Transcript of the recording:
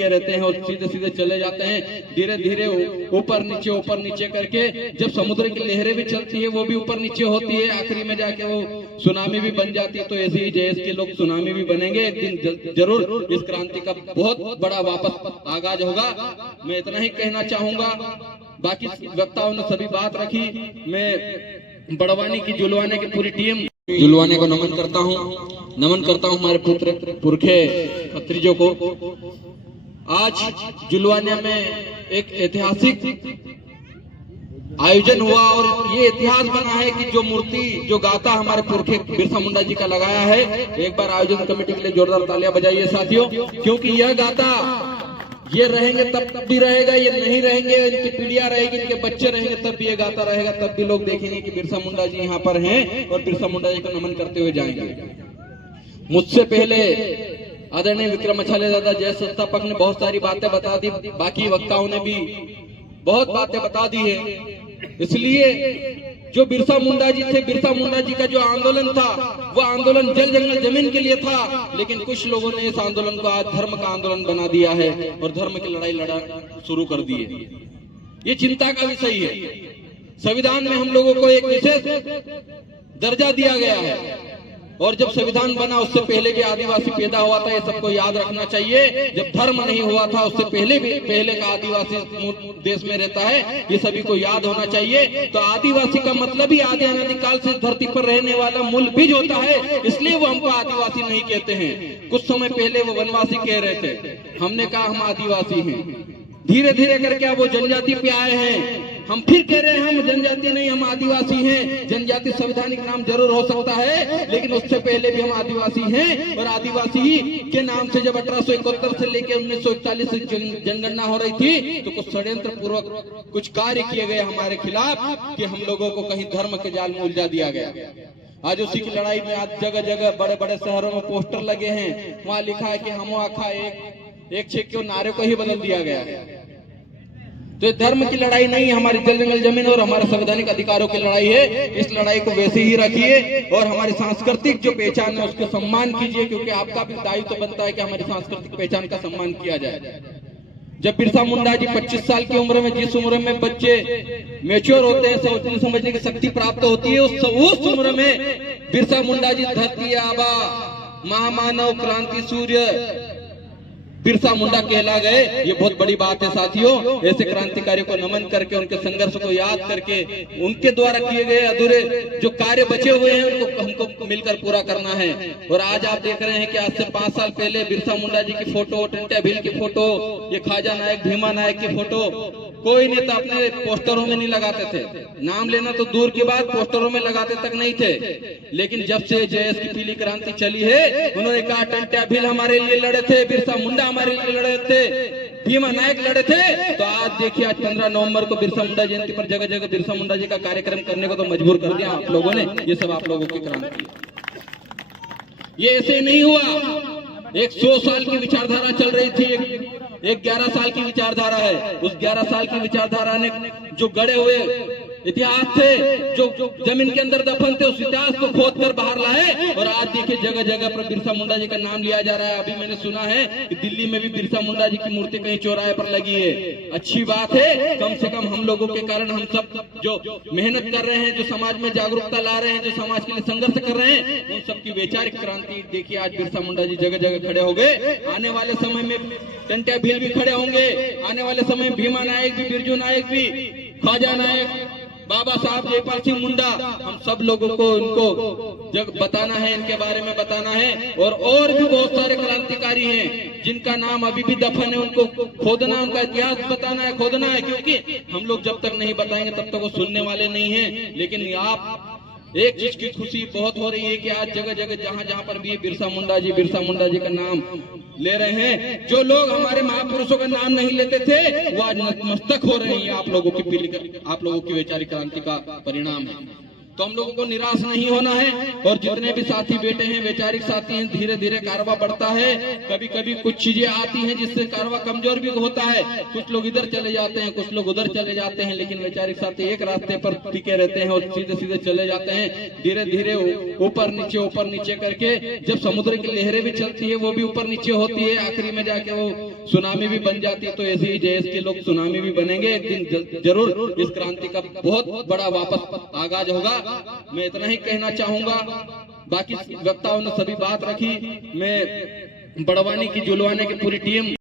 टिके रहते हैं और सीधे सीधे चले जाते हैं। धीरे धीरे ऊपर नीचे करके जब समुद्र की लहरें भी चलती है वो भी ऊपर नीचे होती है, आखिरी में जाके वो सुनामी भी बन जाती है। तो ऐसे ही जेएस के लोग सुनामी भी बनेंगे एक दिन जरूर। इस क्रांति का बहुत बड़ा वापस आगाज होगा। मैं इतना ही कहना चाहूंगा। बाकी वक्ताओं ने सभी बात रखी। मैं बड़वानी की जुलवाने की पूरी टीम जुलवाने को नमन करता हूं हमारे पुरखे खत्रिजों को। आज जुलवाने में एक ऐतिहासिक आयोजन हुआ और ये इतिहास बना है कि जो मूर्ति जो गाता हमारे पुरखे बिरसा मुंडा जी का लगाया है। एक बार आयोजन कमेटी के लिए जोरदार तालियां बजाइए साथियों, क्योंकि यह गाता ये रहेंगे तब भी रहेगा, ये नहीं रहेंगे इनकी पीढ़ियां रहेगी, इनके बच्चे रहेंगे तब भी ये गाता रहेगा। तब भी लोग देखेंगे कि बिरसा मुंडा जी यहाँ पर हैं और बिरसा मुंडा जी को नमन करते हुए जाएंगे। मुझसे पहले आदरणीय विक्रम अछाले दादा जय संस्थापक ने बहुत सारी बातें बता दी, बाकी वक्ताओं ने भी बहुत बातें बता दी है। इसलिए जो बिरसा मुंडा जी थे, बिरसा मुंडा जी का जो आंदोलन था वो आंदोलन जल जंगल जमीन के लिए था, लेकिन कुछ लोगों ने इस आंदोलन को आज धर्म का आंदोलन बना दिया है और धर्म की लड़ाई लड़ा शुरू कर दी है। ये चिंता का विषय है। संविधान में हम लोगों को एक विशेष दर्जा दिया गया है और जब संविधान बना उससे पहले भी आदिवासी पैदा हुआ था, ये सबको याद रखना चाहिए। जब धर्म नहीं हुआ था उससे पहले का आदिवासी देश में रहता है, ये सभी को याद होना चाहिए। तो आदिवासी का मतलब ही आदि अनादिकाल से धरती पर रहने वाला मूल बीज होता है, इसलिए वो हमको आदिवासी नहीं कहते हैं। कुछ समय पहले वो वनवासी कह रहे थे, हमने कहा हम आदिवासी हैं। धीरे धीरे करके वो जनजाति पे आए हैं। हम फिर कह रहे हैं हम जनजाति नहीं, हम आदिवासी हैं। जनजाति संवैधानिक नाम जरूर हो सकता है, लेकिन उससे पहले भी हम आदिवासी हैं। और आदिवासी के नाम से जब 1871 से लेकर 1941 से जनगणना हो रही थी तो कुछ षड्यंत्र पूर्वक कुछ कार्य किए गए हमारे खिलाफ कि हम लोगों को कहीं धर्म के जाल में उलझा दिया गया। आज उसी की लड़ाई में आज जगह जगह बड़े बड़े शहरों में पोस्टर लगे हैं, वहां लिखा है कि हम आखा एक छेक के नारे को ही बदल दिया गया है। तो धर्म की लड़ाई नहीं, हमारी जल जंगल जमीन और हमारे संवैधानिक अधिकारों की लड़ाई है। इस लड़ाई को वैसे ही रखिए और हमारी सांस्कृतिक जो पहचान है उसको सम्मान कीजिए, क्योंकि आपका भी दायित्व तो बनता है कि हमारी सांस्कृतिक पहचान का सम्मान किया जाए। जब बिरसा मुंडा जी 25 साल की उम्र में, जिस उम्र में बच्चे मैच्योर होते हैं, सोचने समझने की शक्ति प्राप्त होती है, उस उम्र में बिरसा मुंडा जी धरती आबा महामानव क्रांति सूर्य बिरसा मुंडा कहला गए। ये बहुत बड़ी बात है साथियों। ऐसे क्रांतिकारियों को नमन करके उनके संघर्ष को याद करके उनके द्वारा किए गए अधूरे जो कार्य बचे हुए हैं उनको हमको मिलकर पूरा करना है। और आज आप देख रहे हैं कि आज से 5 साल पहले बिरसा मुंडा जी की फोटो, टंट्या भील की फोटो, ये खाजा नायक भीमा नायक की फोटो कोई नेता अपने पोस्टरों में नहीं लगाते थे। नाम लेना तो दूर की बात, पोस्टरों में लगाते तक नहीं थे। लेकिन जब से जेएस की पीली क्रांति चली है, उन्होंने कहा टंट्या भील हमारे लिए लड़े थे, बिरसा मुंडा हमारे लिए लड़े थे, भीमा नायक लड़े थे। तो आज देखिए, आज 15 नवंबर को बिरसा मुंडा जयंती पर जगह जगह बिरसा मुंडा जी का कार्यक्रम करने को तो मजबूर कर दिया आप लोगों ने। ये सब आप लोगों की क्रांति, ये ऐसे नहीं हुआ। एक 100 साल की विचारधारा चल रही थी, एक 11 साल की विचारधारा है। उस 11 साल की विचारधारा ने जो गड़े हुए इतिहास थे, जो जमीन के अंदर दफन थे, उस इतिहास को खोद कर बाहर लाए। और आज देखिए जगह जगह पर बिरसा मुंडा जी का नाम लिया जा रहा है। अभी मैंने सुना है कि दिल्ली में भी बिरसा मुंडा जी की मूर्ति कहीं चौराहे पर लगी है। अच्छी बात है, कम से कम हम लोगों के कारण हम सब जो मेहनत कर रहे हैं, जो समाज में जागरूकता ला रहे हैं, जो समाज के लिए संघर्ष कर रहे हैं, उन सबकी वैचारिक क्रांति देखिए आज बिरसा मुंडा जी जगह जगह खड़े हो गए। आने वाले समय में टंट्या भील भी खड़े होंगे, आने वाले समय में भीमा नायक भी, बिरजू नायक भी, ख्वाजा नायक, बाबा साहब जयपाल सिंह मुंडा, हम सब लोगों को इनको जग बताना है, इनके बारे में बताना है। और भी बहुत सारे क्रांतिकारी हैं जिनका नाम अभी भी दफन है, उनको खोदना, उनका इतिहास बताना है, खोदना है। क्योंकि हम लोग जब तक नहीं बताएंगे तब तक वो सुनने वाले नहीं हैं। लेकिन आप एक चीज की खुशी बहुत हो रही है कि आज जगह जगह जहां जहां पर भी बिरसा मुंडा जी का नाम ले रहे हैं। जो लोग हमारे महापुरुषों का नाम नहीं लेते थे वो आज नतमस्तक हो रहे हैं। आप लोगों की वैचारिक क्रांति का परिणाम है। तो हम लोगों को निराश नहीं होना है। और जितने भी साथी बैठे हैं, वैचारिक साथी हैं, धीरे धीरे कारवा बढ़ता है। कभी कभी कुछ चीजें आती हैं जिससे कारवा कमजोर भी होता है, कुछ लोग इधर चले जाते हैं, कुछ लोग उधर चले जाते हैं, लेकिन वैचारिक साथी एक रास्ते पर टिके रहते हैं और सीधे सीधे चले जाते हैं। धीरे धीरे ऊपर नीचे करके जब समुद्र की लहरें भी चलती है, वो भी ऊपर नीचे होती है, आखिरी में जाके वो सुनामी भी बन जाती है। तो ऐसे ही जयेश के लोग सुनामी भी बनेंगे एक दिन जरूर। इस क्रांति का बहुत बड़ा वापस आगाज होगा। मैं इतना ही कहना चाहूंगा। बाकी वक्ताओं ने सभी बात रखी। मैं बड़वानी की जुलवाने की पूरी टीम